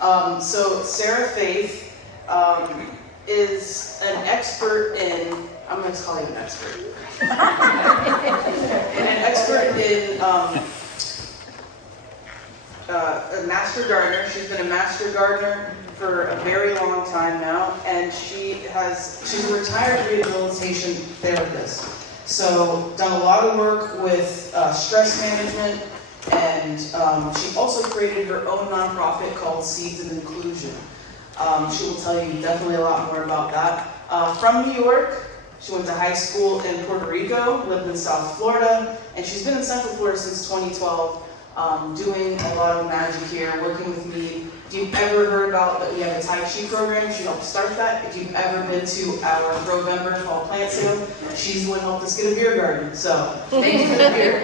So SaraFaith is an expert in, I'm going to call you an expert. An expert in a master gardener. She's been a master gardener for a very long time now, and she's a retired rehabilitation therapist. So done a lot of work with stress management, and she also created her own nonprofit called Seeds of Inclusion. She will tell you definitely a lot more about that. From New York, she went to high school in Puerto Rico, lived in South Florida, and she's been in Central Florida since 2012, doing a lot of magic here, working with me. If you've ever heard about that we have a Tai Chi program, she helped start that. If you've ever been to our November fall plant sale, she's the one who helped us get a beer garden. So thank you for the beer.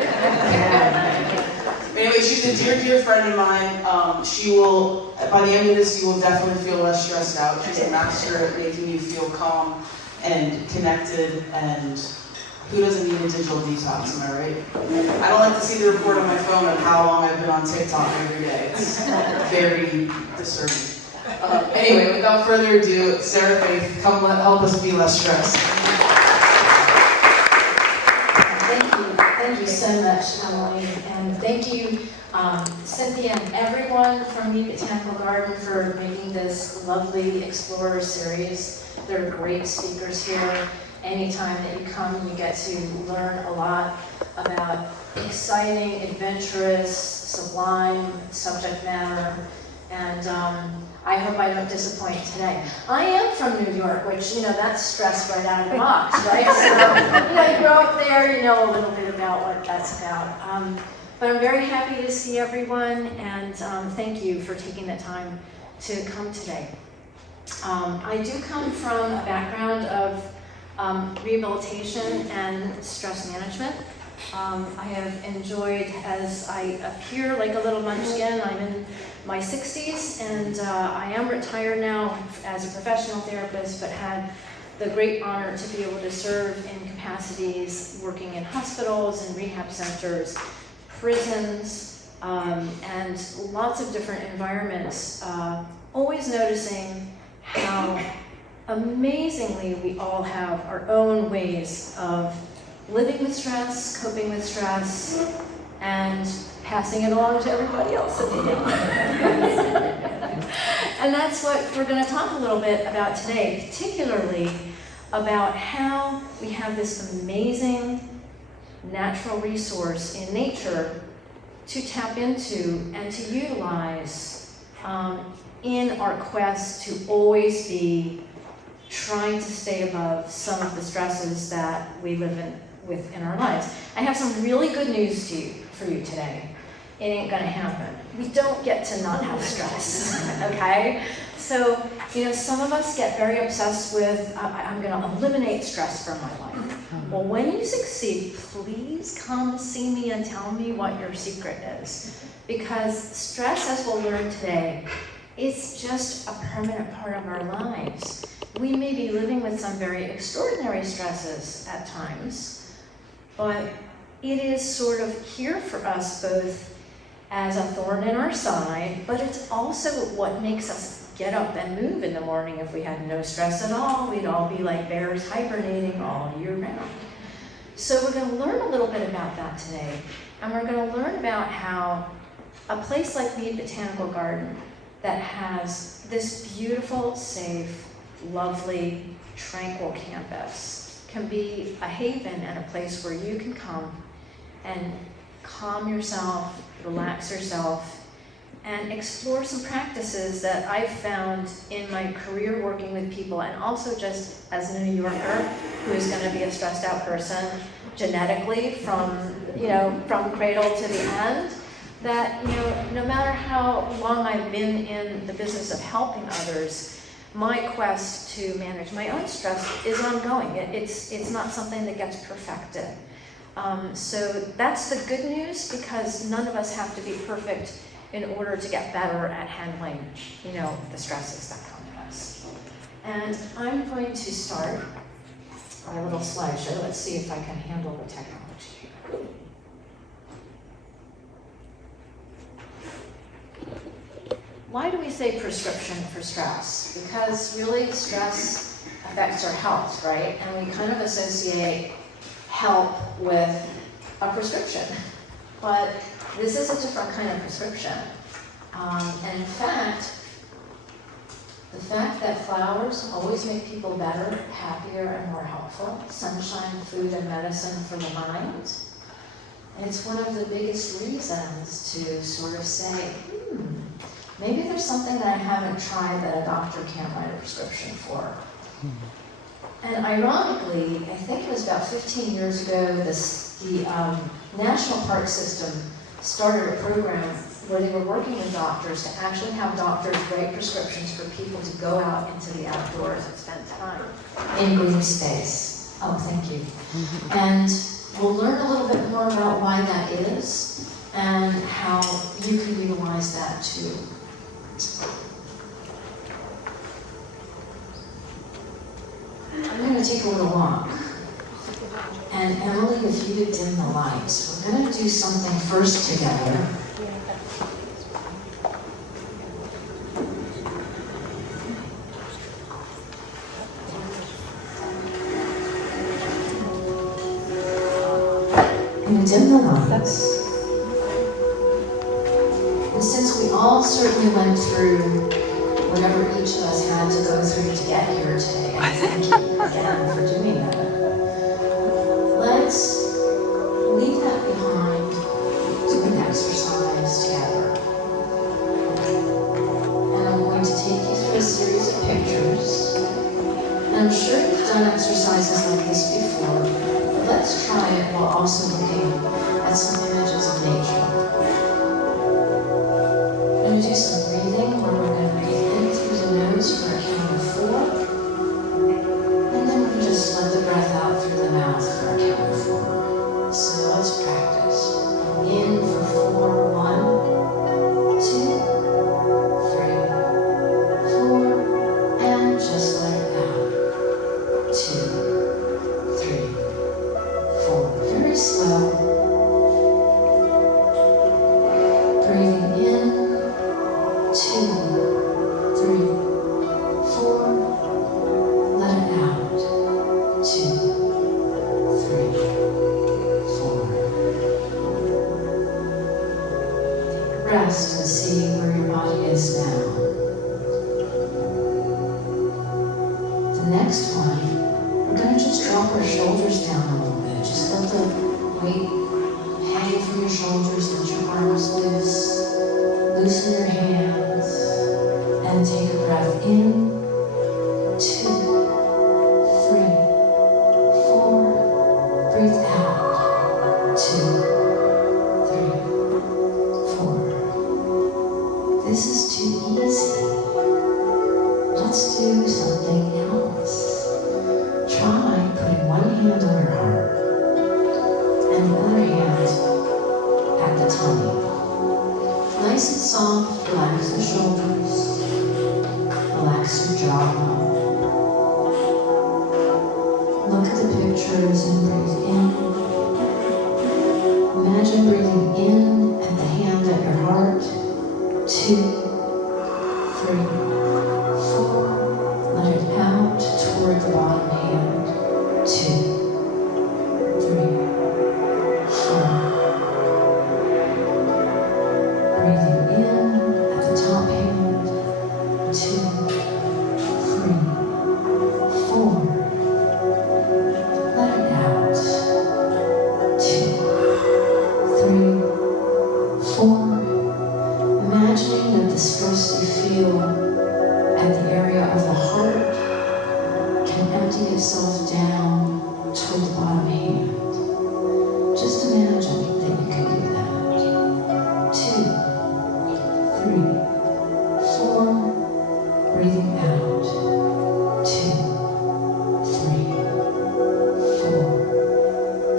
Anyway, she's a dear, dear friend of mine. She will, by the end of this, you will definitely feel less stressed out. She's a master at making you feel calm and connected, and who doesn't need a digital detox, am I right? I don't like to see the report on my phone of how long I've been on TikTok every day. It's very disturbing. Anyway, without further ado, SaraFaith, come help us be less stressed. Thank you so much, Emily, and thank you, Cynthia, and everyone from the Botanical Garden for making this lovely Explorer series. There are great speakers here. Anytime that you come, you get to learn a lot about exciting, adventurous, sublime subject matter, and I hope I don't disappoint today. I am from New York, which, that's stress right out of the box, right? So, you grow up there, you know a little bit about what that's about. But I'm very happy to see everyone, and thank you for taking the time to come today. I do come from a background of rehabilitation and stress management. I have enjoyed, as I appear like a little munchkin, I'm in my 60s, and I am retired now as a professional therapist, but had the great honor to be able to serve in capacities working in hospitals and rehab centers, prisons, and lots of different environments, always noticing how amazingly we all have our own ways of living with stress, coping with stress, and passing it along to everybody else at the end. And that's what we're going to talk a little bit about today, particularly about how we have this amazing natural resource in nature to tap into and to utilize in our quest to always be trying to stay above some of the stresses that we live with in our lives. I have some really good news for you today. It ain't gonna happen. We don't get to not have stress, okay? So, some of us get very obsessed with, I'm gonna eliminate stress from my life. Well, when you succeed, please come see me and tell me what your secret is. Because stress, as we'll learn today, is just a permanent part of our lives. We may be living with some very extraordinary stresses at times, but it is sort of here for us both as a thorn in our side, but it's also what makes us get up and move in the morning. If we had no stress at all, we'd all be like bears hibernating all year round. So we're going to learn a little bit about that today, and we're going to learn about how a place like Mead Botanical Garden that has this beautiful, safe, lovely, tranquil campus can be a haven and a place where you can come and calm yourself, relax yourself, and explore some practices that I've found in my career working with people, and also just as a New Yorker who's going to be a stressed out person genetically from cradle to the end, that no matter how long I've been in the business of helping others, my quest to manage my own stress is ongoing. It's not something that gets perfected. So that's the good news, because none of us have to be perfect in order to get better at handling, the stresses that come to us. And I'm going to start our little slideshow. Let's see if I can handle the technology. why do we say prescription for stress? Because really stress affects our health, right? And we kind of associate help with a prescription. But this is a different kind of prescription. And in fact, the fact that flowers always make people better, happier, and more helpful, sunshine, food, and medicine for the mind, it's one of the biggest reasons to sort of say, maybe there's something that I haven't tried that a doctor can't write a prescription for. And ironically, I think it was about 15 years ago, the National Park System started a program where they were working with doctors to actually have doctors write prescriptions for people to go out into the outdoors and spend time in green space. Oh, thank you. And we'll learn a little bit more about why that is and how you can utilize that too. I'm going to take a little walk. And Emily, if you would dim the lights, we're going to do something first together. And dim the lights. And since we all certainly went through whatever each of us had to go through to get here today, and thank you again for doing that, let's leave that behind, do an exercise together. And I'm going to take you through a series of pictures. And I'm sure you've done exercises like this before, but let's try it while also looking at some images of nature. We're going to do some breathing where we're going to breathe in through the nose for a count of 4. And then we just let the breath out through the mouth for a count of 4. So let's practice. In for 4, 1, 2, 3, 4, and just let it out. 2, 3, 4. Very slow. Breathing in, 2, 3, 4. Let it out. 2, 3, 4. Rest and see where your body is now. The next one, we're going to just drop our shoulders down a little bit. Just let the weight hang from your shoulders, let your arms loose. Loosen your hands and take a breath in. 2, 3, 4. Breathe out. 2, 3, 4. This is too easy. Let's do something else. Try putting one hand on your heart and the other hand at the tummy. Nice and soft, relax the shoulders, relax your jaw. Look at the pictures and breathe in. Imagine breathing in at the hand at your heart. 2, 3, 4. Let it out toward the bottom hand. 2, 3, 4. Breathing in at the top hand. 2, 3, 4. Let it out. 2, 3, 4. Imagining that the stress you feel at the area of the heart can empty itself down toward the bottom hand. Just imagine that you can do that. 2, 3, 4. Breathing out. 2, 3, 4.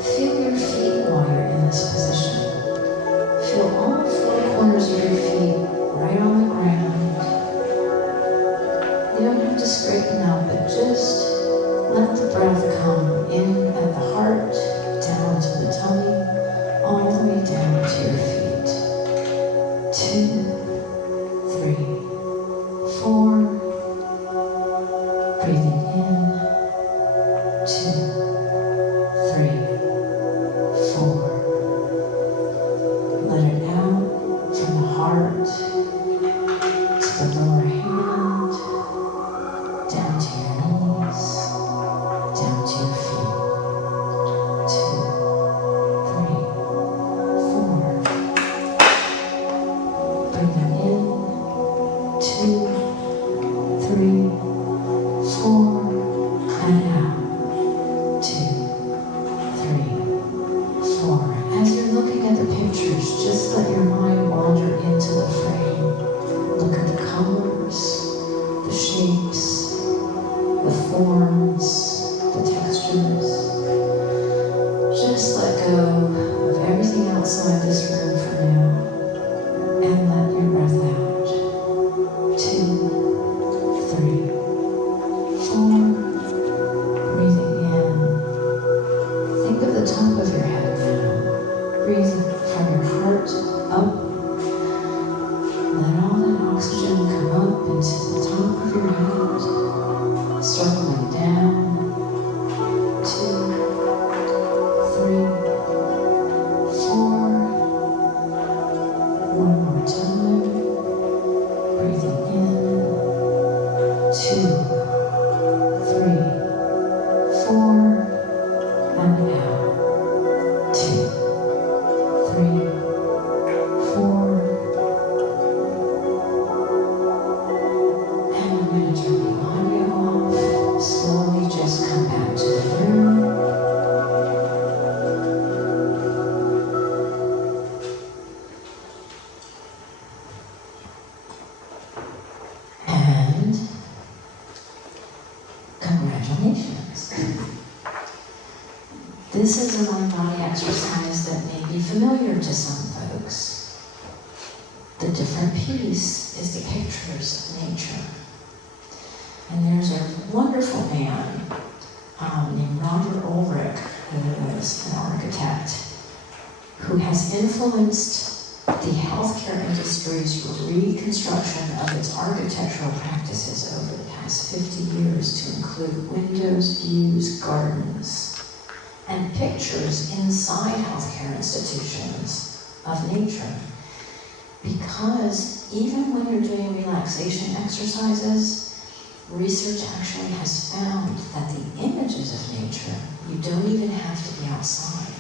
Feel your feet while you're in this position. Feel all 4 corners of your feet right on the ground. You don't have to scrape them out, but just let the breath come in at the heart, down to the tummy, all the way down to your feet. 2, 3, 4. Breathing in. 2, 3, 4. Let it out from the heart to the lower hand, down to your knees, down to your feet. 2, 3, 4. Bring them in. 2, 3, 4. And out. 2, 3, 4. As you're looking at the pictures, just let your mind wander into the frame. Look at the colors, the shapes, the forms, the textures. Just let go of everything outside this room for now, and let your breath out. 2, 3, 4. Breathing in. Think of the top of your head now. Breathe from your heart up. Let all that oxygen come up into the top of your head, circling down. 2, 3, 4. One more time. Breathing in. 2, 3, 4. And out. 2, 3, 4. And I'm going to turn the audio off. Slowly just come back to the room. And congratulations. This is a mind body exercise that may be familiar to some folks. The different piece is the pictures of nature. And there's a wonderful man named Robert Ulrich, who is an architect, who has influenced the healthcare industry's reconstruction of its architectural practices over the past 50 years to include windows, views, gardens, and pictures inside healthcare institutions of nature. Because even when you're doing relaxation exercises, research actually has found that the images of nature, you don't even have to be outside.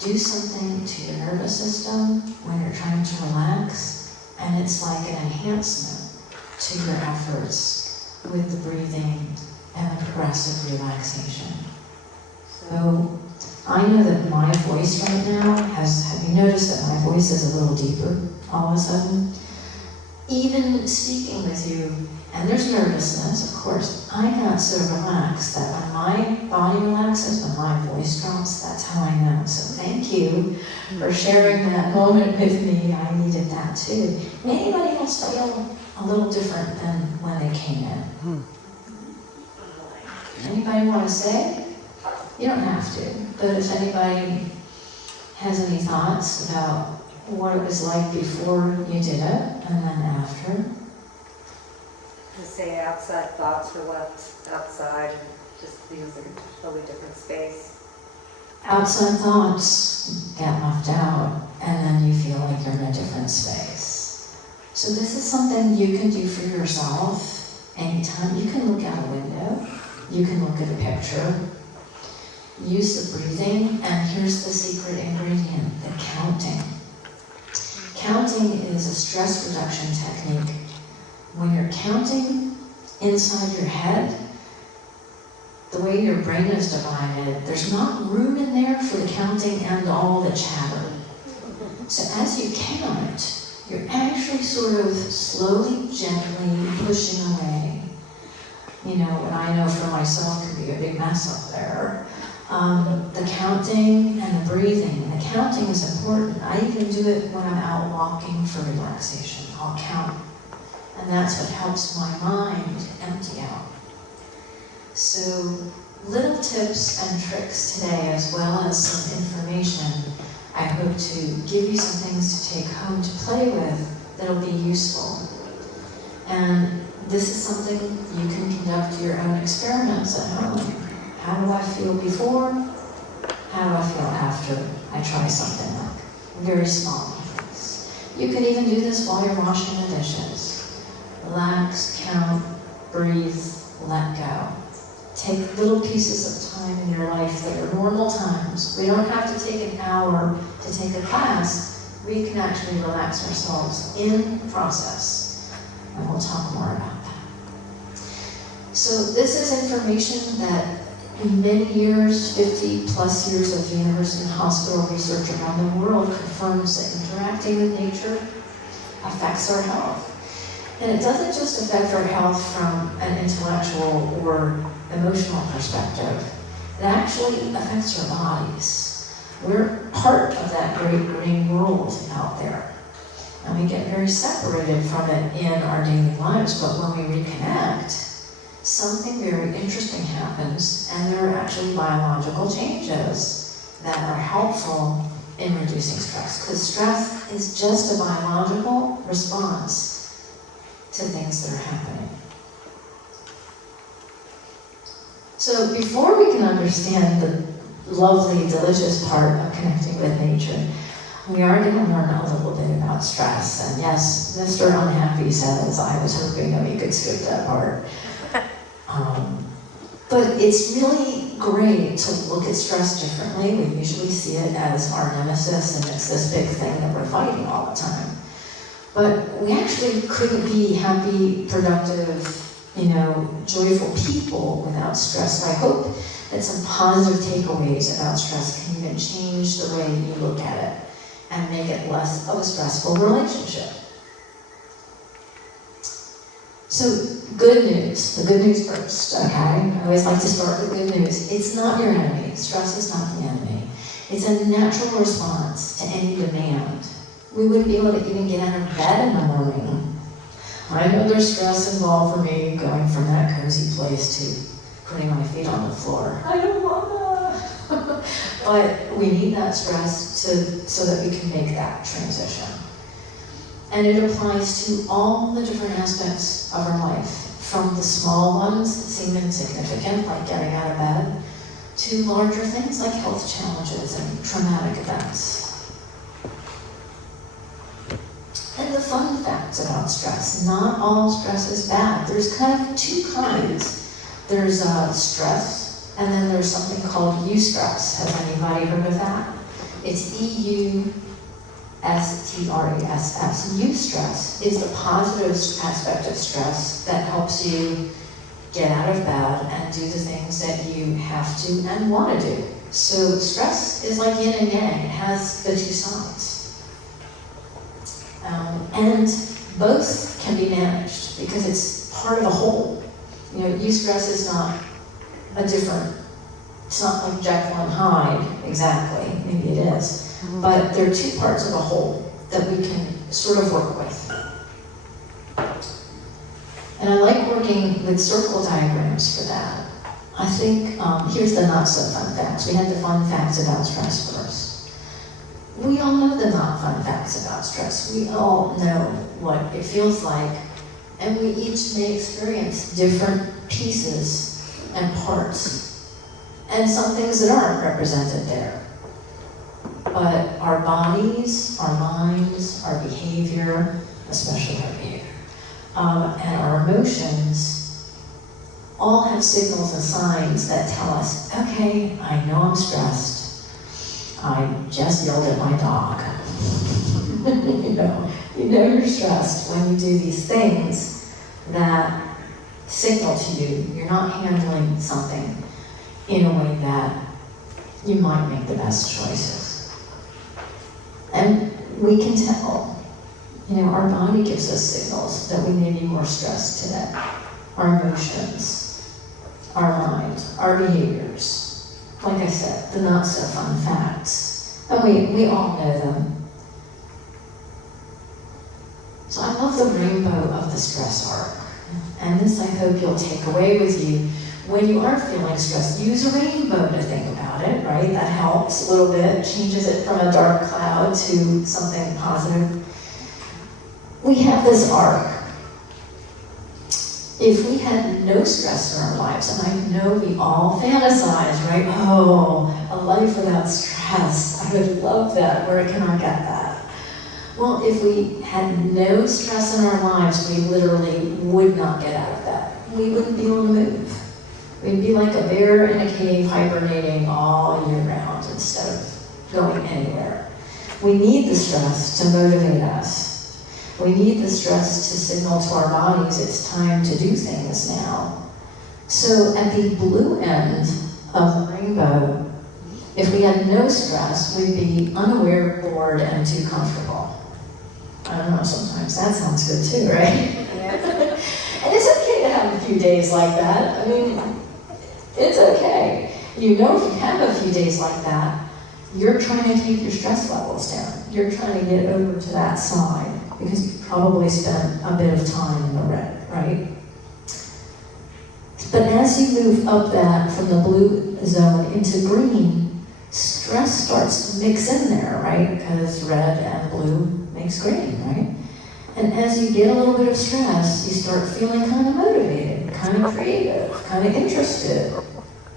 Do something to your nervous system when you're trying to relax, and it's like an enhancement to your efforts with the breathing and the progressive relaxation. So I know that my voice right now have you noticed that my voice is a little deeper all of a sudden? Even speaking with you, and there's nervousness, of course, I got so relaxed that when my body relaxes, when my voice drops, that's how I know. So thank you for sharing that moment with me. I needed that too. Anybody else feel a little different than when they came in? Anybody want to say? You don't have to, but if anybody has any thoughts about what it was like before you did it and then after. To say outside thoughts were left outside and just feels like a totally different space. Outside thoughts get left out, and then you feel like you're in a different space. So this is something you can do for yourself anytime. You can look out a window, you can look at a picture, use the breathing, and here's the secret ingredient, the counting. Counting is a stress reduction technique. When you're counting inside your head, the way your brain is divided, there's not room in there for the counting and all the chatter. So as you count, you're actually sort of slowly, gently pushing away. You know, what I know for myself could be a big mess up there. The counting and the breathing. The counting is important. I even do it when I'm out walking for relaxation. I'll count. And that's what helps my mind empty out. So little tips and tricks today, as well as some information. I hope to give you some things to take home to play with that'll be useful. And this is something you can conduct your own experiments at home. How do I feel before? How do I feel after I try something like very small things? You can even do this while you're washing the dishes. Relax, count, breathe, let go. Take little pieces of time in your life that are normal times. We don't have to take an hour to take a class. We can actually relax ourselves in process. And we'll talk more about that. So this is information that in many years, 50 plus years of university and hospital research around the world confirms that interacting with nature affects our health. And it doesn't just affect our health from an intellectual or emotional perspective. It actually affects our bodies. We're part of that great green world out there. And we get very separated from it in our daily lives, but when we reconnect, something very interesting happens, and there are actually biological changes that are helpful in reducing stress, because stress is just a biological response to things that are happening. So before we can understand the lovely, delicious part of connecting with nature, we are going to learn a little bit about stress. And yes, Mr. Unhappy says, I was hoping that we could skip that part. But it's really great to look at stress differently. We usually see it as our nemesis, and it's this big thing that we're fighting all the time. But we actually couldn't be happy, productive, joyful people without stress. So I hope that some positive takeaways about stress can even change the way you look at it and make it less of a stressful relationship. So, good news. The good news first, okay? I always like to start with good news. It's not your enemy. Stress is not the enemy. It's a natural response to any demand. We wouldn't be able to even get out of bed in the morning. I know there's stress involved for me going from that cozy place to putting my feet on the floor. I don't want that. But we need that stress so that we can make that transition. And it applies to all the different aspects of our life, from the small ones that seem insignificant, like getting out of bed, to larger things like health challenges and traumatic events. And the fun facts about stress: not all stress is bad. There's kind of two kinds. There's stress, and then there's something called eustress. Has anybody heard of that? It's eustress. Eustress is the positive aspect of stress that helps you get out of bed and do the things that you have to and want to do. So stress is like yin and yang. It has the two sides. And both can be managed because it's part of a whole. Eustress is not it's not like Jekyll and Hyde exactly, maybe it is. But there are two parts of a whole that we can sort of work with. And I like working with circle diagrams for that. I think, here's the not so fun facts. We had the fun facts about stress first. We all know the not fun facts about stress. We all know what it feels like, and we each may experience different pieces and parts, and some things that aren't represented there. But our bodies, our minds, our behavior, especially our behavior, and our emotions all have signals and signs that tell us, okay, I know I'm stressed. I just yelled at my dog. You know you're stressed when you do these things that signal to you you're not handling something in a way that you might make the best choices. And we can tell, our body gives us signals that we may be more stressed today. Our emotions, our mind, our behaviors. Like I said, the not so fun facts. And we all know them. So I love the rainbow of the stress arc. And this I hope you'll take away with you. When you are feeling stressed, use a rainbow to think about it, right? That helps a little bit, changes it from a dark cloud to something positive. We have this arc. if we had no stress in our lives, and I know we all fantasize, right? Oh, a life without stress. I would love that. Where can I get that? Well, if we had no stress in our lives, we literally would not get out of bed. We wouldn't be able to move. We'd be like a bear in a cave hibernating all year round instead of going anywhere. We need the stress to motivate us. We need the stress to signal to our bodies it's time to do things now. So at the blue end of the rainbow, if we had no stress, we'd be unaware, bored, and too comfortable. I don't know, sometimes that sounds good too, right? Yeah. And it's okay to have a few days like that. I mean, it's okay. You know, if you have a few days like that, you're trying to keep your stress levels down. You're trying to get over to that side because you probably spent a bit of time in the red, right? But as you move up that from the blue zone into green, stress starts to mix in there, right? Because red and blue makes green, right? And as you get a little bit of stress, you start feeling kind of motivated, kind of creative, kind of interested,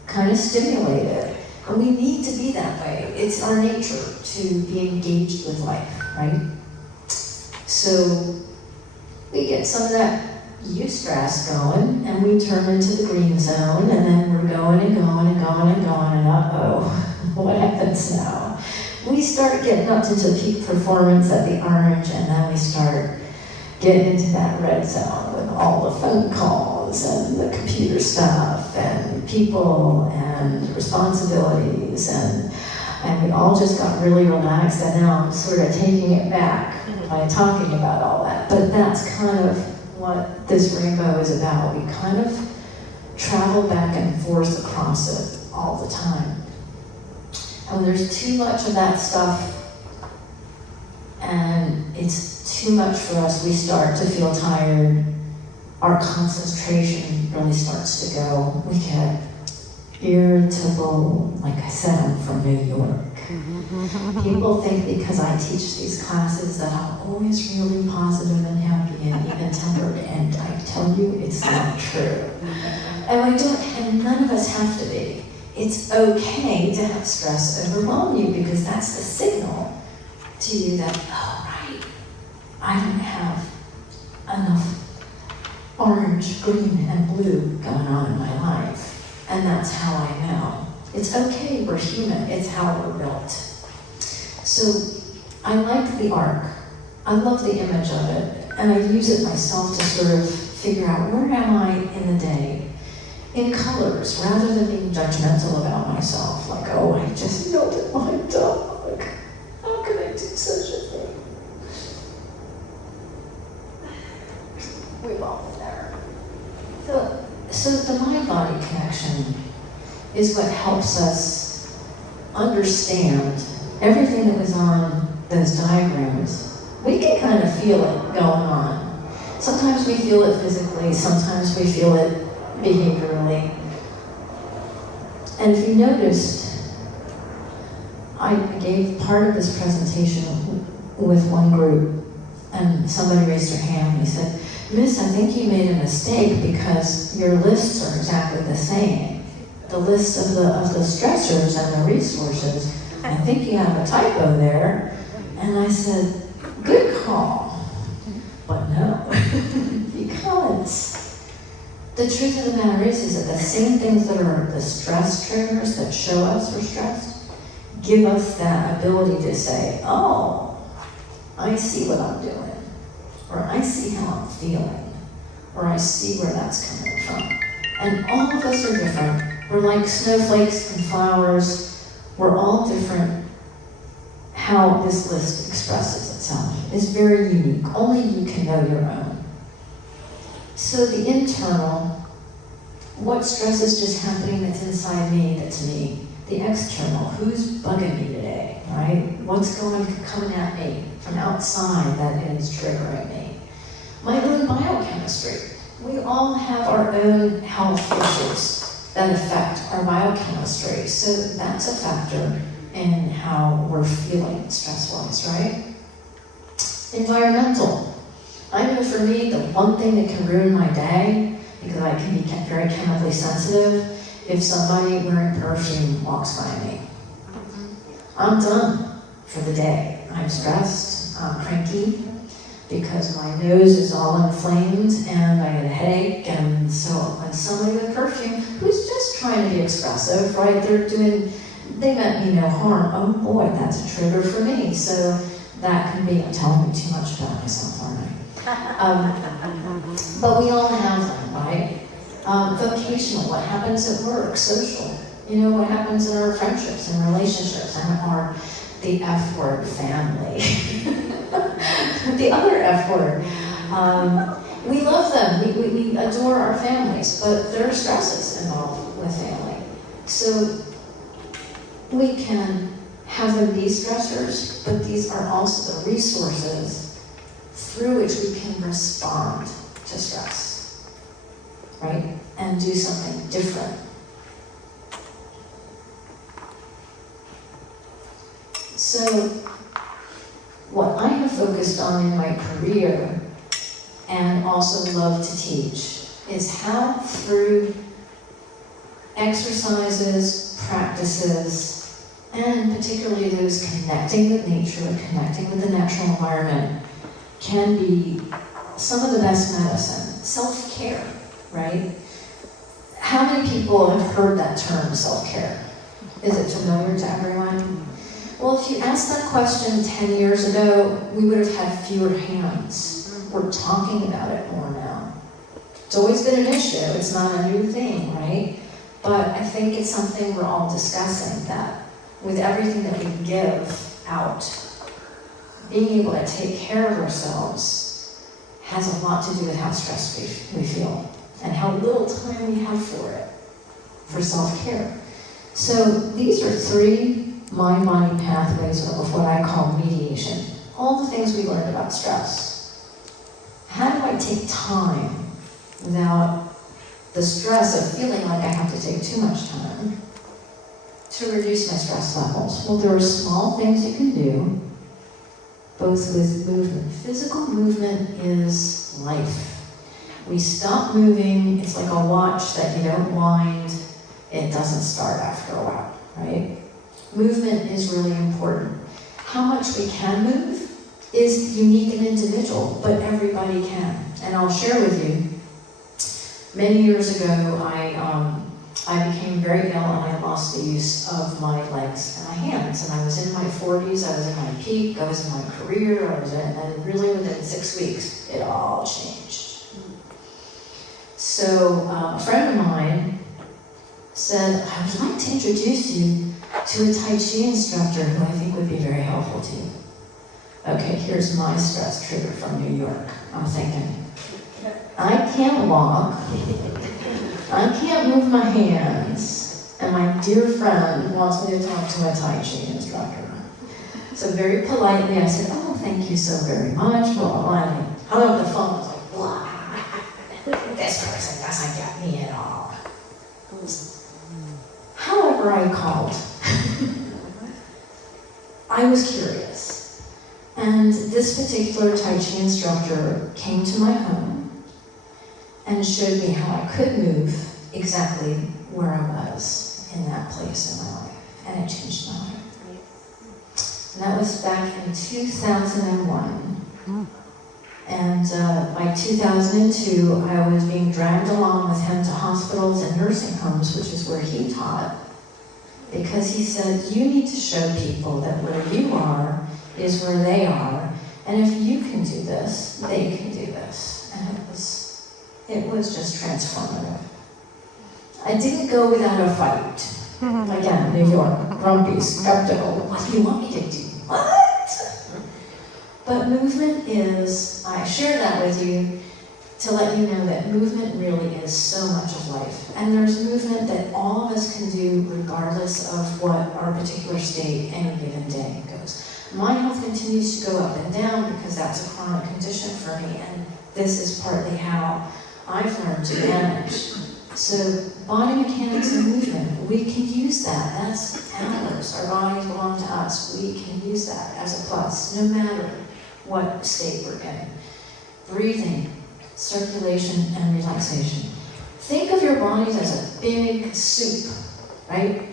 kind of stimulated. And we need to be that way. It's our nature to be engaged with life, right? So we get some of that eustress going, and we turn into the green zone, and then we're going and going and going and going, and uh-oh, what happens now? We start getting up into peak performance at the orange, and then we start getting into that red zone with all the phone calls and the computer stuff and people and responsibilities, and we all just got really relaxed, and now I'm sort of taking it back by talking about all that. But that's kind of what this rainbow is about. We kind of travel back and forth across it all the time. And when there's too much of that stuff and it's too much for us, we start to feel tired. Our concentration really starts to go. We get irritable. Like I said, I'm from New York. People think because I teach these classes that I'm always really positive and happy and even-tempered, and I tell you it's not true. And we don't, and none of us have to be. It's okay to have stress overwhelm you because that's the signal to you that, oh right, I don't have enough orange, green, and blue going on in my life. And that's how I know. It's okay, we're human, it's how we're built. So I like the arc. I love the image of it, and I use it myself to sort of figure out where am I in the day in colors, rather than being judgmental about myself, like, oh, I just yelled at my dog. How could I do such a thing? We've all been there. So the mind-body connection is what helps us understand everything that was on those diagrams. We can kind of feel it going on. Sometimes we feel it physically, sometimes we feel it behaviorally. And if you noticed, I gave part of this presentation with one group, and somebody raised their hand and they said, Miss, I think you made a mistake because your lists are exactly the same. The list of the stressors and the resources, I think you have a typo there. And I said, good call, but no, because the truth of the matter is that the same things that are the stress triggers that show us we're stressed give us that ability to say, oh, I see what I'm doing, or I see how I'm feeling, or I see where that's coming from. And all of us are different. We're like snowflakes and flowers. We're all different. How this list expresses itself is very unique. Only you can know your own. So the internal, what stress is just happening that's inside me, that's me. The external, who's bugging me today, right? What's coming at me from outside that is triggering me? My own biochemistry. We all have our own health issues that affect our biochemistry. So that's a factor in how we're feeling stress-wise, right? Environmental. I know for me, the one thing that can ruin my day because I can be very chemically sensitive. If somebody wearing perfume walks by me, I'm done for the day. I'm stressed, I'm cranky, because my nose is all inflamed and I get a headache. And so when somebody with perfume, who's just trying to be expressive, right, they meant me no harm. Oh boy, that's a trigger for me. So that can be, I'm telling you too much about myself, aren't I? But we all have them, right? Vocational, what happens at work, social, what happens in our friendships and relationships and our, the F word, family. The other F word. We love them, we adore our families, but there are stresses involved with family. So we can have them be stressors, but these are also the resources through which we can respond to stress, right? And do something different. So, what I have focused on in my career, and also love to teach, is how through exercises, practices, and particularly those connecting with nature, connecting with the natural environment, can be some of the best medicine. Self-care, right? How many people have heard that term, self-care? Is it familiar to everyone? Well, if you asked that question 10 years ago, we would have had fewer hands. We're talking about it more now. It's always been an issue. It's not a new thing, right? But I think it's something we're all discussing, that with everything that we give out, being able to take care of ourselves has a lot to do with how stressed we feel and how little time we have for it, for self-care. So these are 3 mind-body pathways of what I call mediation. All the things we learned about stress. How do I take time without the stress of feeling like I have to take too much time to reduce my stress levels? Well, there are small things you can do, both with movement. Physical movement is life. We stop moving, it's like a watch that you don't wind, it doesn't start after a while, right? Movement is really important. How much we can move is unique and individual, but everybody can. And I'll share with you, many years ago, I became very ill and I lost the use of my legs and my hands. And I was in my 40s, I was in my peak, I was in my career, and really within 6 weeks, it all changed. So a friend of mine said, I would like to introduce you to a Tai Chi instructor who I think would be very helpful to you. Okay, here's my stress trigger from New York. I'm thinking, I can't walk, I can't move my hands, and my dear friend wants me to talk to a Tai Chi instructor. So very politely I said, oh, thank you so very much, blah, blah, blah. And I hung up the phone, I was like, blah, this person doesn't get me at all. However, I called. I was curious. And this particular Tai Chi instructor came to my home and showed me how I could move exactly where I was in that place in my life. And it changed my life. And that was back in 2001. And by 2002, I was being dragged along with him to hospitals and nursing homes, which is where he taught, because he said, you need to show people that where you are is where they are, and if you can do this, they can do this. And it was just transformative. I didn't go without a fight. Again, New York, grumpy, skeptical. What do you want me to do? What? But movement is, I share that with you to let you know that movement really is so much of life. And there's movement that all of us can do regardless of what our particular state any given day goes. My health continues to go up and down because that's a chronic condition for me, and this is partly how I've learned to manage. So body mechanics and movement, we can use that. That's ours. Our bodies belong to us. We can use that as a plus, no matter what state we're in. Breathing, circulation, and relaxation. think of your bodies as a big soup, right?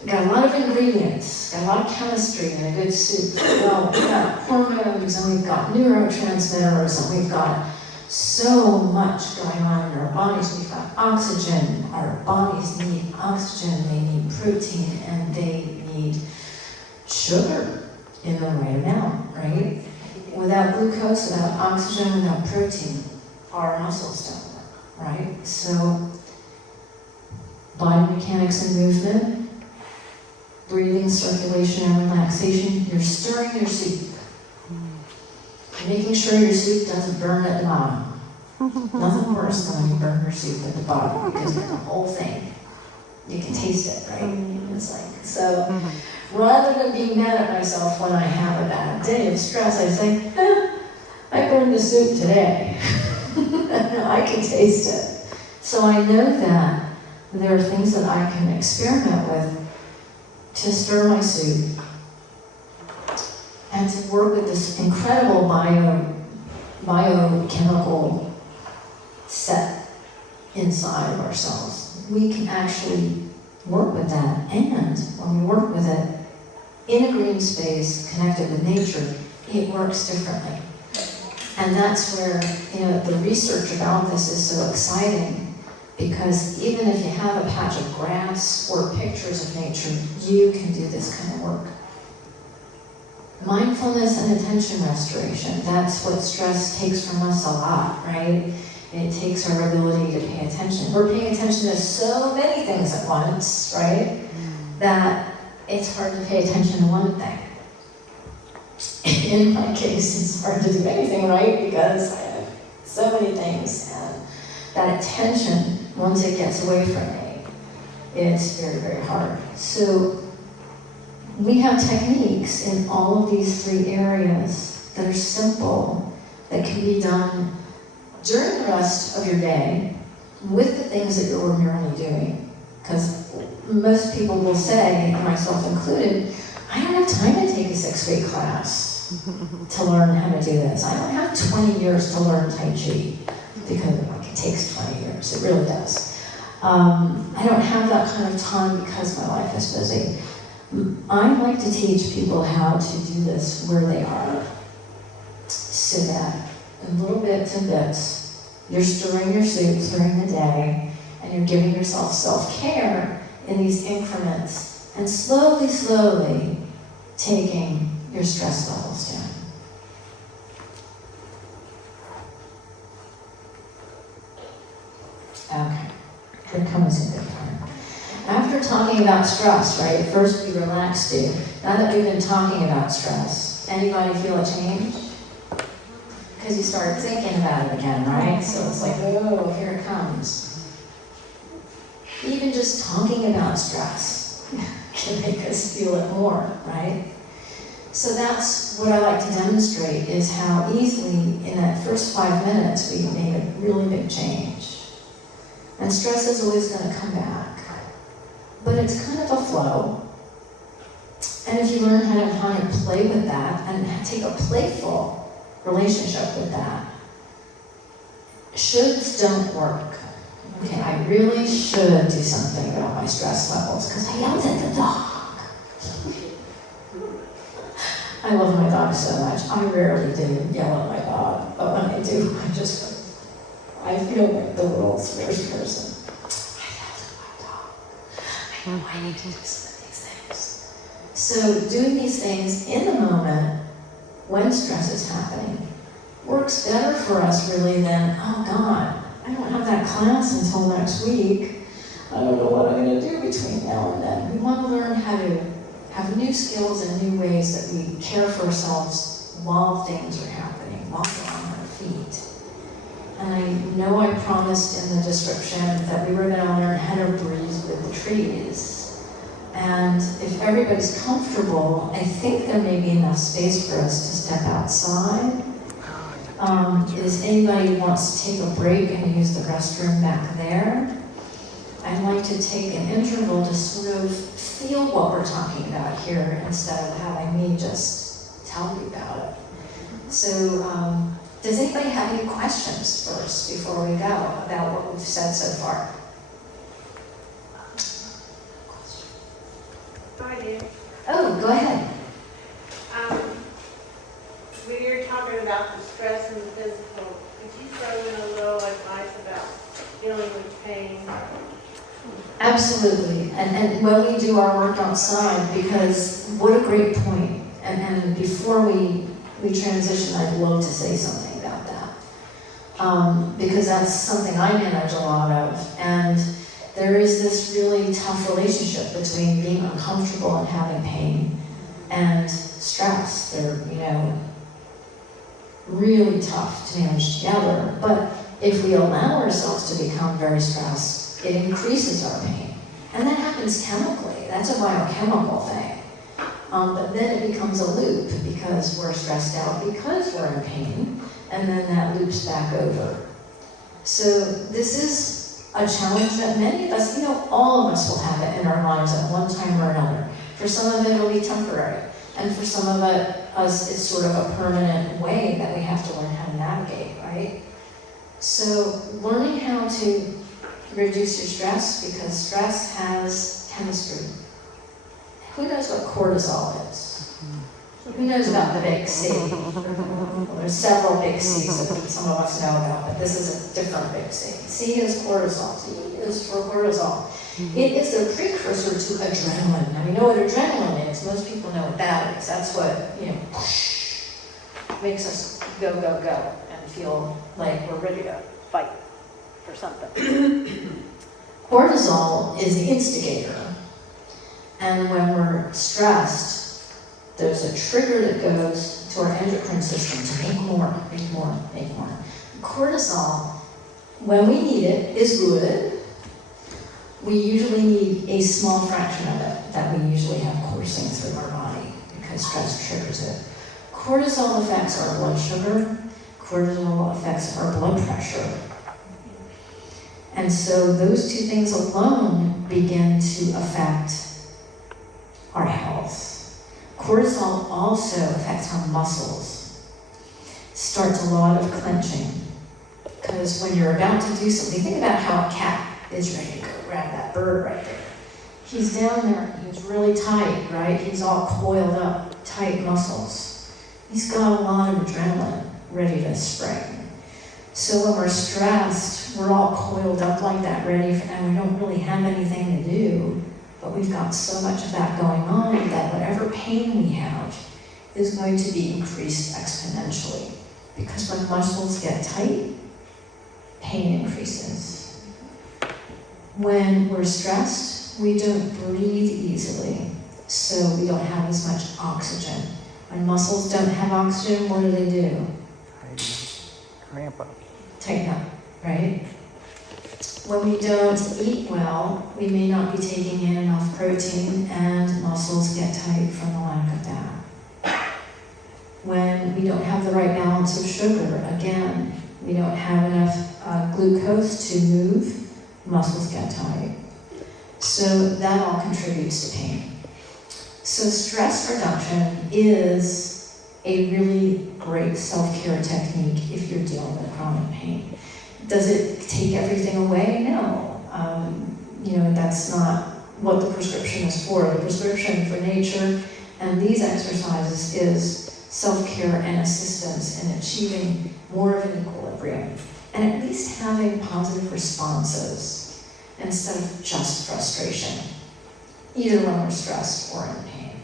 We've got a lot of ingredients, got a lot of chemistry in a good soup. Well, we've got hormones, and we've got neurotransmitters, and we've got so much going on in our bodies. We've got oxygen. Our bodies need oxygen, they need protein, and they need sugar in the right amount, right? Without glucose, without oxygen, without protein, our muscles don't work, right? So, body mechanics and movement, breathing, circulation, and relaxation. You're stirring your soup. Making sure your soup doesn't burn at the bottom. Nothing worse than when you burn your soup at the bottom, because the whole thing, you can taste it, right? It's like, so rather than being mad at myself when I have a bad day of stress, I say, I burned the soup today. I can taste it. So I know that there are things that I can experiment with to stir my soup and to work with this incredible biochemical set inside of ourselves. We can actually work with that, and when we work with it in a green space connected with nature, it works differently. And that's where, the research about this is so exciting, because even if you have a patch of grass or pictures of nature, you can do this kind of work. Mindfulness and attention restoration, that's what stress takes from us a lot, right? It takes our ability to pay attention. We're paying attention to so many things at once, right? That it's hard to pay attention to one thing. In my case, it's hard to do anything right because I have so many things, and that attention, once it gets away from me, it's very, very hard. So we have techniques in all of these three areas that are simple, that can be done during the rest of your day with the things that you're ordinarily doing. Because most people will say, myself included, I don't have time to take a 6-week class to learn how to do this. I don't have 20 years to learn Tai Chi, because it takes 20 years, it really does. I don't have that kind of time because my life is busy. I like to teach people how to do this where they are, so that in little bits and bits, you're stirring your soup during the day, and you're giving yourself self-care in these increments, and slowly, slowly taking your stress levels down. Okay, here comes a good part. After talking about stress, right? First we relaxed you. Now that we've been talking about stress, anybody feel a change? Because you started thinking about it again, right? So it's like, oh, here it comes. Even just talking about stress can make us feel it more, right? So that's what I like to demonstrate, is how easily in that first 5 minutes we made a really big change. And stress is always going to come back. But it's kind of a flow. And if you learn how to play with that and take a playful relationship with that, shoulds don't work. Okay, I really should do something about my stress levels because I yelled at the dog. I love my dog so much. I rarely do yell at my dog, but when I do, I feel like the world's worst person. I need to do some of these things. So doing these things in the moment, when stress is happening, works better for us really than, oh God, I don't have that class until next week. I don't know what I'm going to do between now and then. We want to learn how to have new skills and new ways that we care for ourselves while things are happening, while we're on our feet. And I know I promised in the description that we were going to learn how to breathe with the trees. And if everybody's comfortable, I think there may be enough space for us to step outside. Is anybody who wants to take a break and use the restroom back there? I'd like to take an interval to sort of feel what we're talking about here instead of having me just tell you about it. So Does anybody have any questions first before we go about what we've said so far? I do. Oh, go ahead. When you're talking about the stress and the physical, could you throw in a little advice about dealing with pain? Absolutely. And when we do our work outside, because what a great point. And before we transition, I'd love to say something about that. Because that's something I manage a lot of. And there is this really tough relationship between being uncomfortable and having pain and stress. They're, really tough to manage together. But if we allow ourselves to become very stressed, it increases our pain. And that happens chemically. That's a biochemical thing. But then it becomes a loop because we're stressed out because we're in pain, and then that loops back over. So this is a challenge that many of us, all of us will have it in our lives at one time or another. For some of it, it'll be temporary. And for some of us, it's sort of a permanent way that we have to learn how to navigate, right? So learning how to reduce your stress, because stress has chemistry. Who knows what cortisol is? Who knows about the big C? Well, there's several big C's that some of us know about, but this is a different big C. C is cortisol. C is for cortisol. It is the precursor to adrenaline. Now we know what adrenaline is. Most people know what that is. That's what, makes us go, go, go and feel like we're ready to fight for something. Cortisol is the instigator. And when we're stressed, there's a trigger that goes to our endocrine system to make more, make more, make more. Cortisol, when we need it, is good. We usually need a small fraction of it that we usually have coursing through our body because stress triggers it. Cortisol affects our blood sugar. Cortisol affects our blood pressure. And so those two things alone begin to affect our health. Cortisol also affects our muscles. Starts a lot of clenching. Because when you're about to do something, think about how a cat is ready to go grab that bird right there. He's down there, he's really tight, right? He's all coiled up, tight muscles. He's got a lot of adrenaline ready to spring. So when we're stressed, we're all coiled up like that, ready for, and we don't really have anything to do, but we've got so much of that going on that whatever pain we have is going to be increased exponentially. Because when muscles get tight, pain increases. When we're stressed, we don't breathe easily, so we don't have as much oxygen. When muscles don't have oxygen, what do? Cramp up. Tighten up, right? When we don't eat well, we may not be taking in enough protein and muscles get tight from the lack of that. When we don't have the right balance of sugar, again, we don't have enough glucose to move, muscles get tight. So that all contributes to pain. So stress reduction is a really great self-care technique if you're dealing with chronic pain. Does it take everything away? No. That's not what the prescription is for. The prescription for nature and these exercises is self-care and assistance in achieving more of an equilibrium and at least having positive responses instead of just frustration, either when we're stressed or in pain.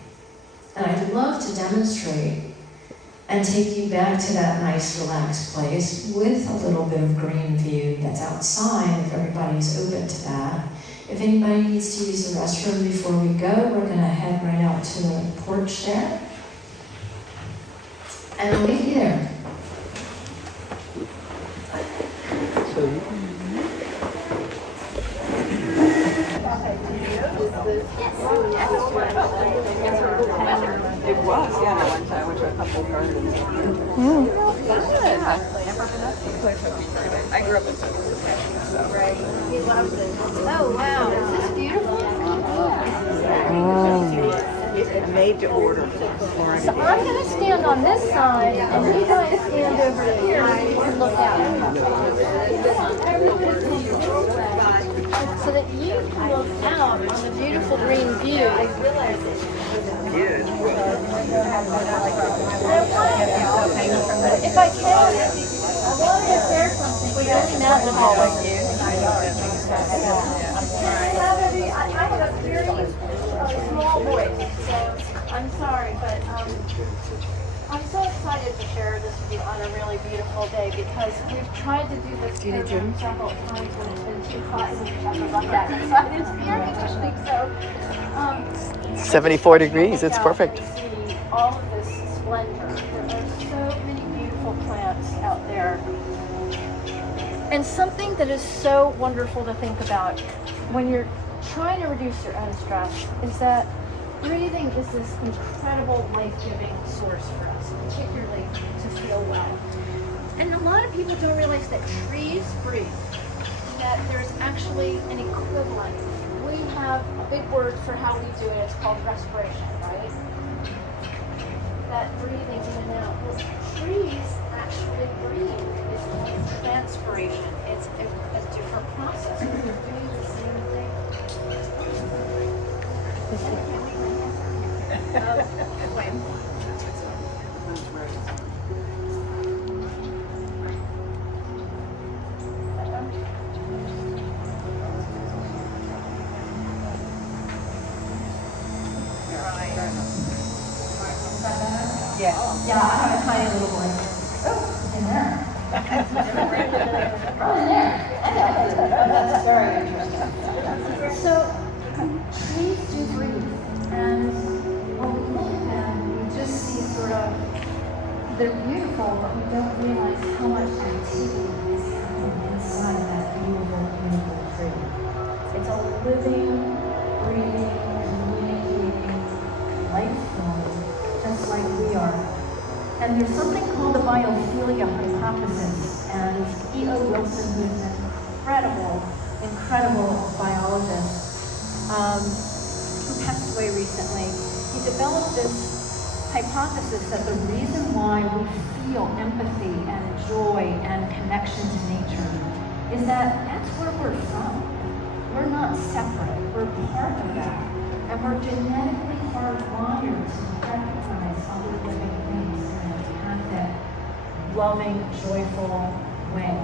And I'd love to demonstrate and take you back to that nice, relaxed place with a little bit of green view that's outside, if everybody's open to that. If anybody needs to use the restroom before we go, we're going to head right out to the porch there. And we'll meet you there. It was, yeah, one time I went to a couple of gardens. I grew up in so. Right. He loves it. Oh, wow. Is this beautiful? It's made to order. So I'm going to stand on this side, and you guys stand over here and look out. So that you can look out on the beautiful green view. If I can, I want to share something really magical with you. I have a very small voice, so I'm sorry, but I'm so excited to share this with you on a really beautiful day because we've tried to do this program several times when it's been too hot and we haven't run that inside. It's air conditioning, so 74 degrees, it's perfect. See all of this splendor. There are so many beautiful plants out there. And something that is so wonderful to think about when you're trying to reduce your own stress is that breathing is this incredible life-giving source for us, particularly to feel well. And a lot of people don't realize that trees breathe, that there's actually an equivalent. We have a big word for how we do it, it's called respiration, right? That breathing in and out. Well, trees actually breathe. It's called transpiration. It's a different process, but they're doing the same thing. Yeah, I have a tiny little boy. Oh, in there. Oh, in there. That's very interesting. So, trees do breathe, and when we look at them, we just see sort of, they're beautiful, but we don't realize how much activity is happening inside that beautiful, beautiful tree. It's a living, breathing, communicating life form, just like we are. And there's something called the biophilia hypothesis, and E.O. Wilson, who is an incredible biologist, who passed away recently, he developed this hypothesis that the reason why we feel empathy and joy and connection to nature is that that's where we're from. We're not separate, we're part of that. And we're genetically hardwired to recognize other living things in an empathic, loving, joyful way.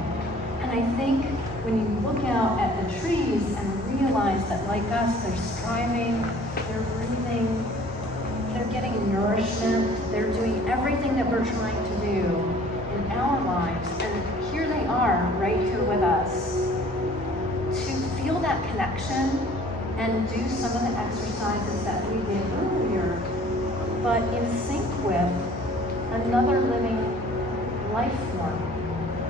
And I think when you look out at the trees and realize that like us, they're striving, they're breathing, they're getting nourishment, they're doing everything that we're trying to do in our lives, and here they are right here with us. To feel that connection and do some of the exercises that we did earlier, but in sync with another living life form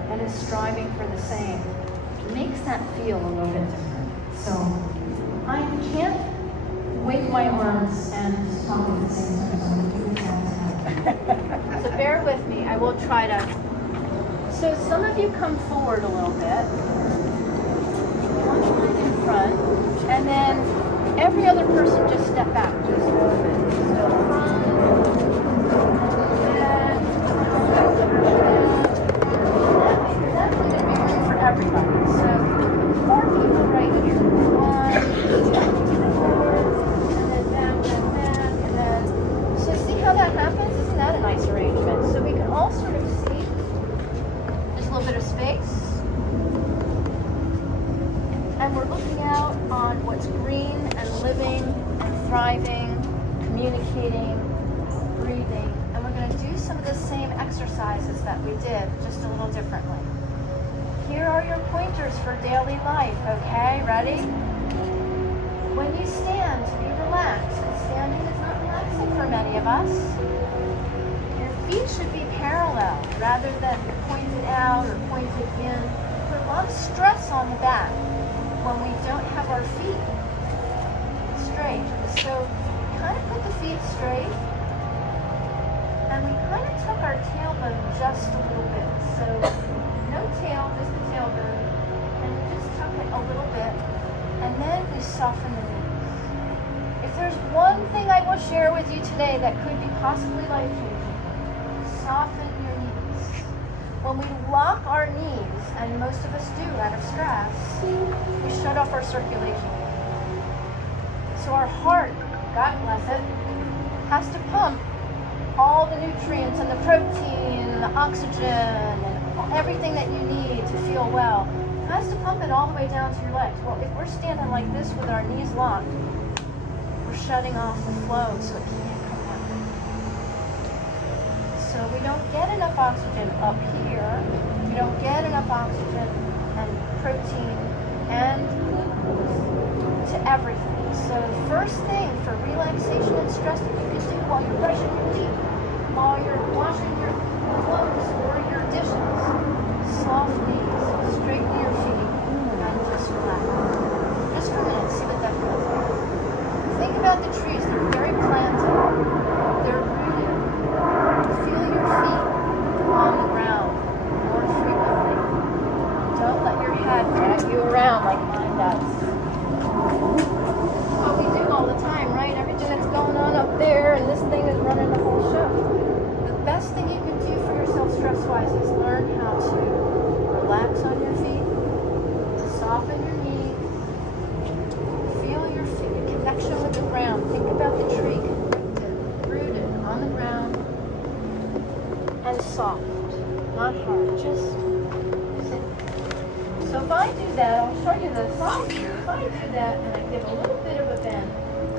that is striving for the same, makes that feel a little bit different. So I can't wave my arms and talk at the same time, so I'm going to do this. So bear with me, I will try to. So some of you come forward a little bit, one leg in front, and then every other person just step back just a little bit. So front, back, that's going to be room for everybody. So 4 people right here. 1, 2, 4, and then, so see how that happens? Isn't that a nice arrangement? So we can all sort of see there's a little bit of space. And we're looking out on what's green and living and thriving, communicating, breathing. And we're going to do some of the same exercises that we did, just a little differently. Here are your pointers for daily life, okay? Ready? When you stand, be relaxed. And standing is not relaxing for many of us. Your feet should be parallel rather than pointed out or pointed in. Put a lot of stress on the back when we don't have our feet straight. So kind of put the feet straight, and we kind of tuck our tailbone just a little bit. So no tail, just the tailbone, and we just tuck it a little bit, and then we soften the knees. If If there's one thing I will share with you today that could be possibly life-changing, soften your knees. When we lock our knees, and most of us do out of stress, we shut off our circulation. So our heart, God bless it, has to pump all the nutrients and the protein and the oxygen and everything that you need to feel well. It has to pump it all the way down to your legs. Well, if we're standing like this with our knees locked, we're shutting off the flow so it can't come out. So we don't get enough oxygen up here. We don't get enough oxygen and protein and glucose to everything. So the first thing for relaxation and stress that you can do while you're brushing your teeth, while you're washing your clothes or your dishes, soft knees, straighten your feet, and just relax. Just for a minute, see what that feels like. Think about the trees. They're very planted. They're rooted. Feel your feet on the ground more frequently. Don't let your head drag you around like mine does. What we do all the time, right? Everything that's going on up there, and this thing is running the whole show. The best thing you can do for yourself stress-wise is learn how to relax on your feet, soften your knees, feel your feet, your connection with the ground. Think about the tree rooted on the ground and soft, not hard, just sit. So if I do that, I'll show you this. If I do that and I give a little bit of a bend,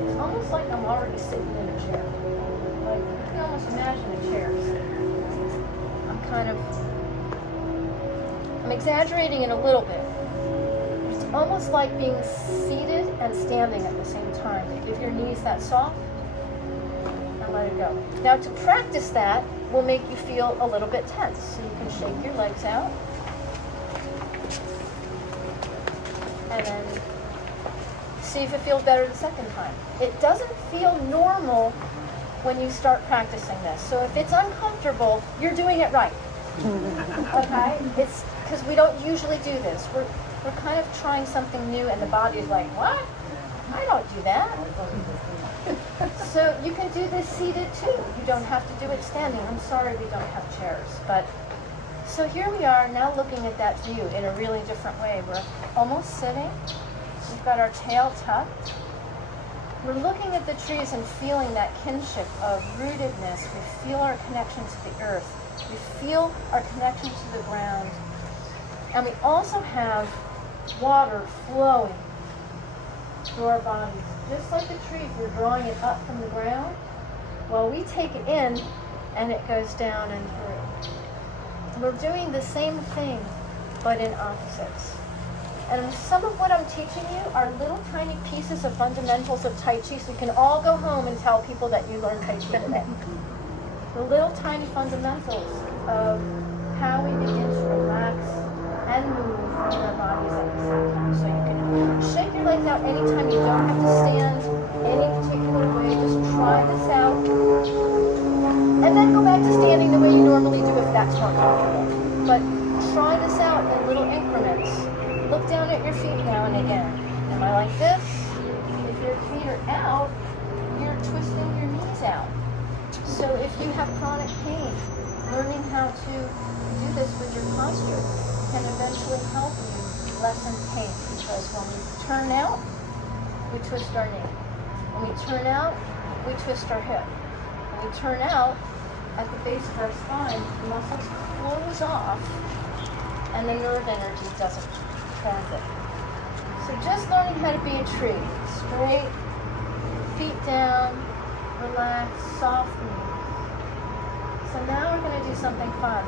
it's almost like I'm already sitting in a chair. Like you can almost imagine a chair. I'm exaggerating it a little bit. It's almost like being seated and standing at the same time. Give your knees that soft and let it go. Now to practice that will make you feel a little bit tense. So you can shake your legs out. And then see if it feels better the second time. It doesn't feel normal when you start practicing this. So if it's uncomfortable, you're doing it right. Okay? It's because we don't usually do this. We're kind of trying something new and the body is like, what? I don't do that. So you can do this seated too. You don't have to do it standing. I'm sorry we don't have chairs. But so here we are now looking at that view in a really different way. We're almost sitting. We've got our tail tucked. We're looking at the trees and feeling that kinship of rootedness. We feel our connection to the earth. We feel our connection to the ground. And we also have water flowing through our bodies. Just like the trees, we're drawing it up from the ground. Well, we take it in and it goes down and through. We're doing the same thing, but in opposites. And some of what I'm teaching you are little tiny pieces of fundamentals of Tai Chi, so you can all go home and tell people that you learned Tai Chi today. The little tiny fundamentals of how we begin to relax and move in our bodies at the same time. So you can shake your legs out anytime. You don't have to stand any particular way. Just try this out. And then go back to standing the way you normally do if that's more comfortable. But try this out in little increments. Look down at your feet now and again. Am I like this? If your feet are out, you're twisting your knees out. So if you have chronic pain, learning how to do this with your posture can eventually help you lessen pain. Because when we turn out, we twist our knee. When we turn out, we twist our hip. When we turn out, at the base of our spine, the muscles close off and the nerve energy doesn't transit. So just learning how to be a tree. Straight, feet down, relax, soft knees. So now we're going to do something fun.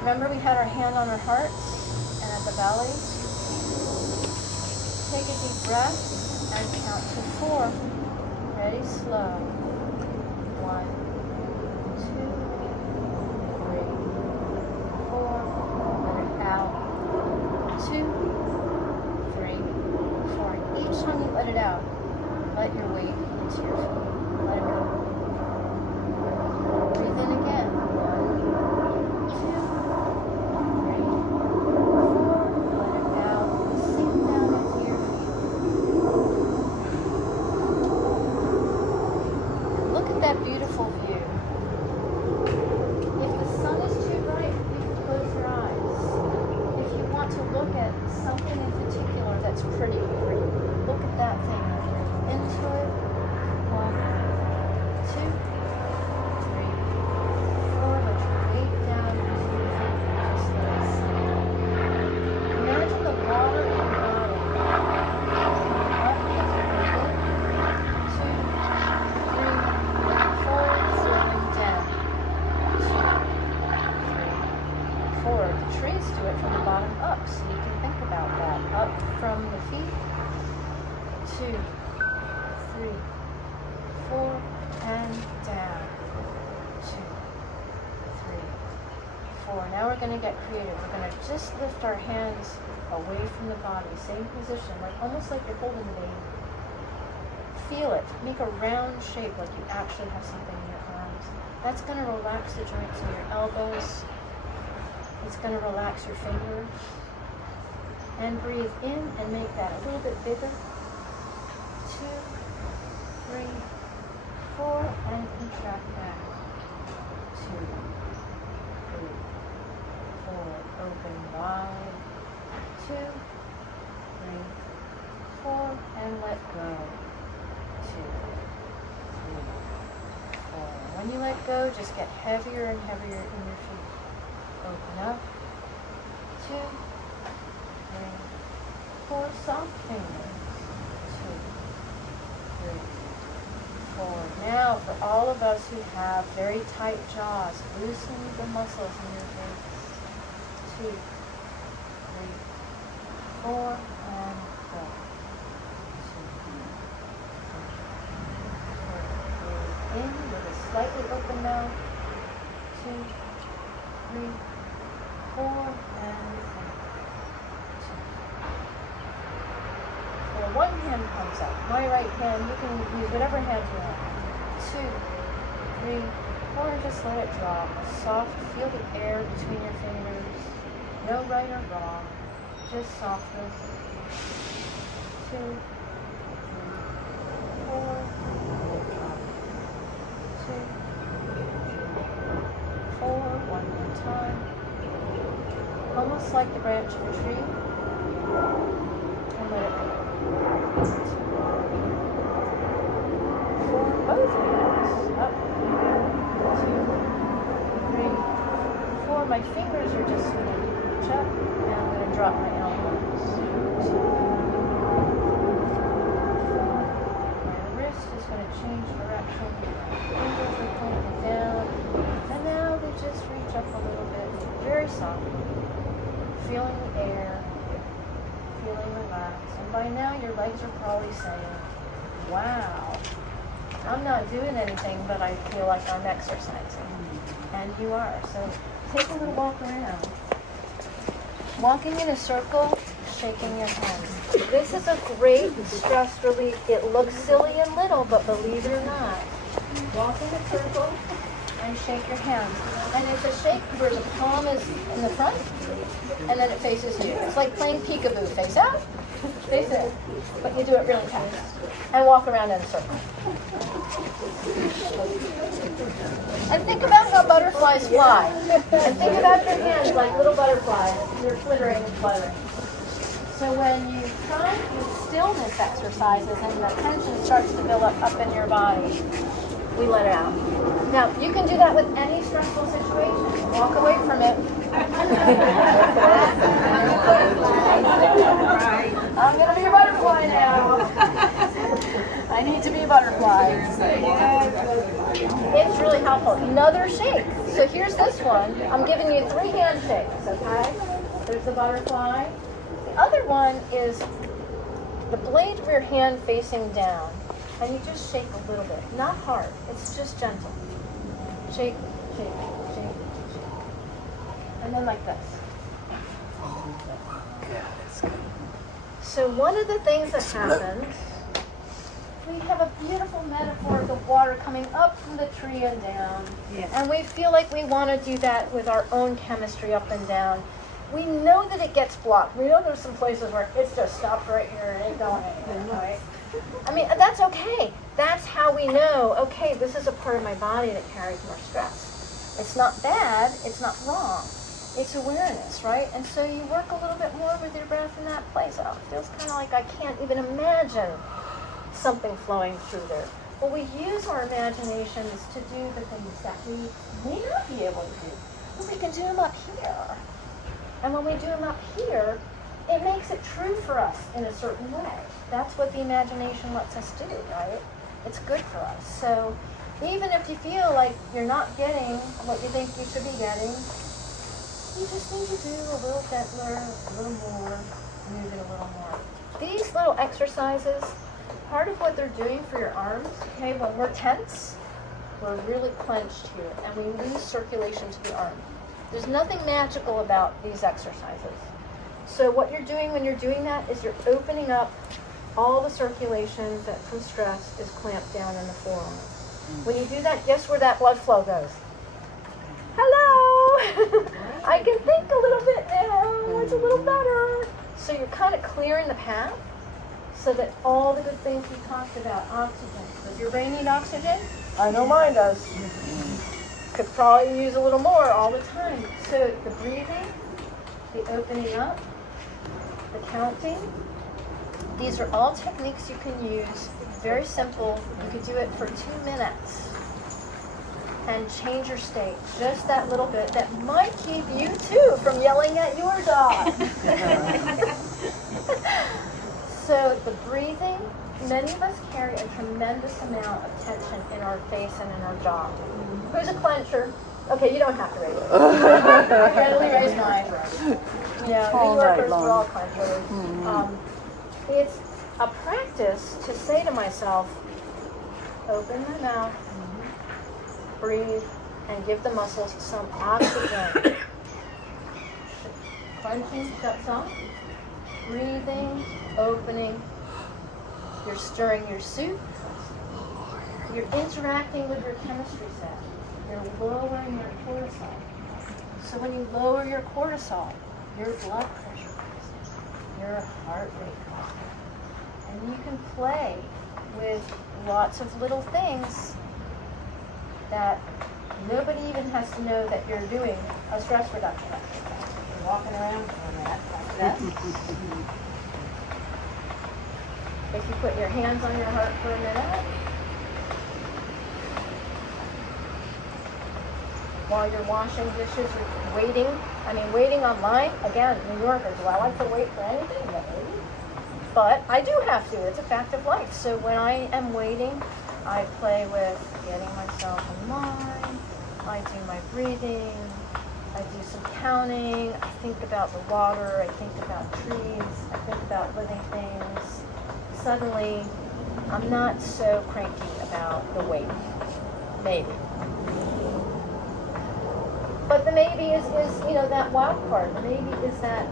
Remember we had our hand on our hearts and at the belly? Take a deep breath and count to 4. Ready? Slow. 1, 2, 3, 4. Let it out. 2, 3, 4. Each time you let it out, let your weight into your feet. Let it go. Breathe in again. 1, 2, 3, 4. Let it out. Sink down into your feet. something in particular that's pretty. Look at that thing. Into it. 1, 2, 3, 4. Let your weight down. Just let it slide. Imagine the water in your body. Up, as you go in. 2, 3, 4. Flowing down. 2, 3, 4. The trees do it from the bottom up, so you can think about that. Up from the feet. 2, 3, 4, and down. 2, 3, 4. Now we're going to get creative. We're going to just lift our hands away from the body. Same position, almost like you're holding the baby. Feel it. Make a round shape like you actually have something in your arms. That's going to relax the joints in your elbows. It's going to relax your fingers. And breathe in and make that a little bit bigger. 2, 3, 4, and contract back. 2, 3, 4, open wide. 2, 3, 4, and let go. 2, 3, 4. When you let go, just get heavier and heavier in your feet. Open up. 2, 3, 4. Soft fingers. 2, 3, 4. Now, for all of us who have very tight jaws, loosen the muscles in your face. 2, 3, 4, and go. 2, 3, 4. In with a slightly open mouth. 2, 3, 4, and go. 2. So one hand comes up. My right hand, you can use whatever hand you want. 2, 3, 4, and just let it drop. Soft, feel the air between your fingers. No right or wrong, just softness. 2, 3, 4, and it drops. 2, 3, 4, one more time. Almost like the branch of a tree. And let it go. 2, 4, both hands up. 2, 3, 4. My fingers are just going to reach up, and I'm going to drop my elbows. 2, 4. My wrist is going to change direction. Fingers are pointing down, and now they just reach up a little bit, very softly, feeling the air, feeling relaxed. And by now your legs are probably saying, wow, I'm not doing anything, but I feel like I'm exercising. And you are. So take a little walk around. Walking in a circle, shaking your hands. This is a great stress relief. It looks silly and little, but believe it or not, walk in a circle and shake your hands. And it's a shake where the palm is in the front, and then it faces you. It's like playing peekaboo. Face out, face in. But you do it really fast. And walk around in a circle. And think about how butterflies fly. And think about your hands like little butterflies. They're flittering and fluttering. So when you try to do stillness exercises and the tension starts to build up in your body, we let it out. Now, you can do that with any stressful situation. Walk away from it. I'm going to be a butterfly now. I need to be a butterfly. It's really helpful. Another shake. So here's this one. I'm giving you 3 handshakes, okay? There's the butterfly. The other one is the blade of your hand facing down. And you just shake a little bit. Not hard. It's just gentle. Shake, shake, shake, shake. And then like this. So one of the things that happens, we have a beautiful metaphor of the water coming up from the tree and down. Yes. And we feel like we want to do that with our own chemistry up and down. We know that it gets blocked. We know there's some places where it's just stopped right here and ain't going anywhere, right? I mean, that's okay. That's how we know, okay, this is a part of my body that carries more stress. It's not bad, it's not wrong. It's awareness, right? And so you work a little bit more with your breath in that place. Oh, it feels kind of like I can't even imagine something flowing through there. Well, we use our imaginations to do the things that we may not be able to do. But we can do them up here. And when we do them up here, it makes it true for us in a certain way. That's what the imagination lets us do, right? It's good for us. So even if you feel like you're not getting what you think you should be getting, you just need to do a little gentler, a little more, move it a little more. These little exercises, part of what they're doing for your arms, okay, when we're tense, we're really clenched here, and we lose circulation to the arm. There's nothing magical about these exercises. So what you're doing when you're doing that is you're opening up all the circulation that from stress is clamped down in the forearm. When you do that, guess where that blood flow goes? Hello! I can think a little bit now. It's a little better. So you're kind of clearing the path so that all the good things we talked about, oxygen. Does your brain need oxygen? I know mine does. Could probably use a little more all the time. So the breathing, the opening up, the counting, these are all techniques you can use. Very simple. You could do it for 2 minutes and change your state just that little bit. That might keep you too from yelling at your dog. So the breathing, many of us carry a tremendous amount of tension in our face and in our jaw. Who's a clencher? Okay, you don't have to raise it. I readily raise mine. You know, New Yorkers are all clenchers. It's a practice to say to myself, open my mouth, breathe, and give the muscles some oxygen. Clenching shuts off. Breathing, opening. You're stirring your soup. You're interacting with your chemistry set. You're lowering your cortisol. So when you lower your cortisol, your blood pressure rises, your heart rate rises. And you can play with lots of little things that nobody even has to know that you're doing a stress reduction exercise. You're walking around doing that like that. If you put your hands on your heart for a minute, while you're washing dishes, you're waiting online. Again, New Yorkers, do I like to wait for anything? No. But I do have to. It's a fact of life. So when I am waiting, I play with getting myself in line. I do my breathing. I do some counting. I think about the water. I think about trees. I think about living things. Suddenly, I'm not so cranky about the wait. Maybe. But the maybe is that wild card. The maybe is that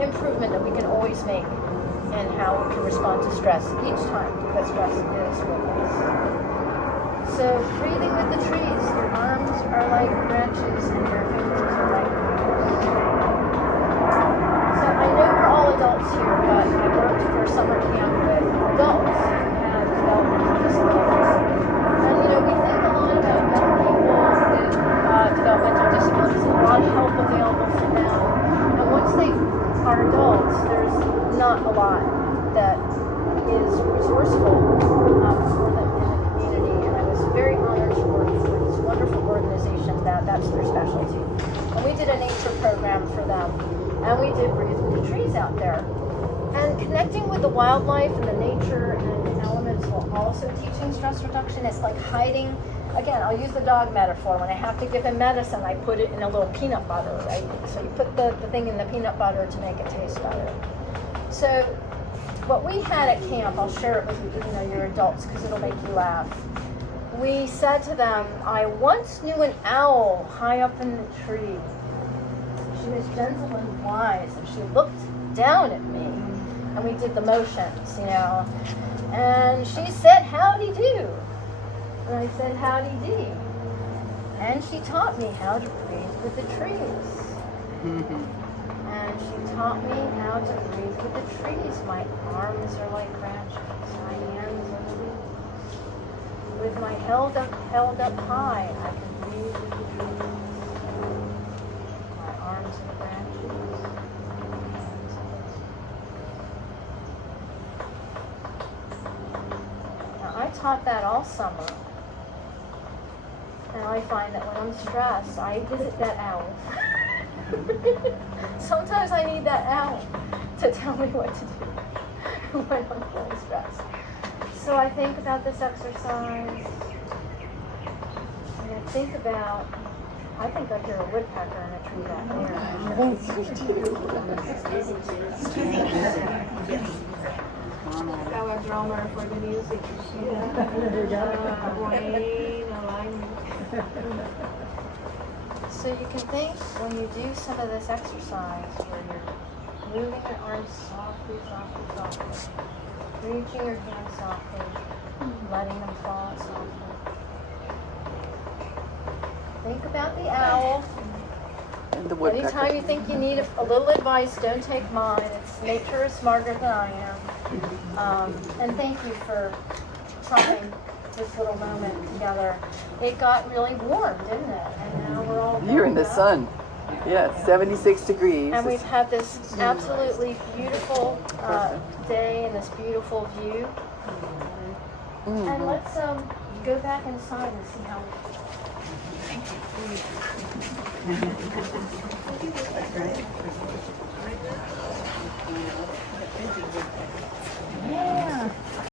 improvement that we can always make in how we can respond to stress each time, because stress is with us. So breathing with the trees, your arms are like branches and your fingers are like roots. So I know we're all adults here, but I worked for summer camp with adults who have developmental disabilities. And we think a lot about young people with developmental disabilities, a lot of help available for them. And once they are adults, there's not a lot that is resourceful for them in the community. And I was very honored to work for this wonderful organization that's their specialty. And we did a nature program for them. And we did Breathe with the Trees out there. And connecting with the wildlife and the nature and the elements while also teaching stress reduction. It's like hiding. Again, I'll use the dog metaphor. When I have to give him medicine, I put it in a little peanut butter, right? So you put the thing in the peanut butter to make it taste better. So what we had at camp, I'll share it with you, your adults, because it'll make you laugh. We said to them, I once knew an owl high up in the tree. She was gentle and wise, and she looked down at me, and we did the motions, and she said, howdy do. And I said, howdy do. And she taught me how to breathe with the trees. And she taught me how to breathe with the trees. My arms are like branches, my hands are leaves. With my held up high, I can breathe with the trees. My into the branches. Now, I taught that all summer. And I find that when I'm stressed, I visit that owl. Sometimes I need that owl to tell me what to do when I'm feeling stressed. So I think about this exercise, and I think I hear a woodpecker in a tree back there. Our drummer for the music. So you can think when you do some of this exercise where you're moving your arms softly, softly, softly, reaching your hands softly, letting them fall softly. Think about the owl. And the woodpecker. Anytime you think you need a little advice, don't take mine. It's nature is smarter than I am. And thank you for trying this little moment together. It got really warm, didn't it? And now we're all You're in the warmed up. sun. Yeah, 76 degrees. And we've had this absolutely beautiful day and this beautiful view. And let's go back inside and see how. Yeah.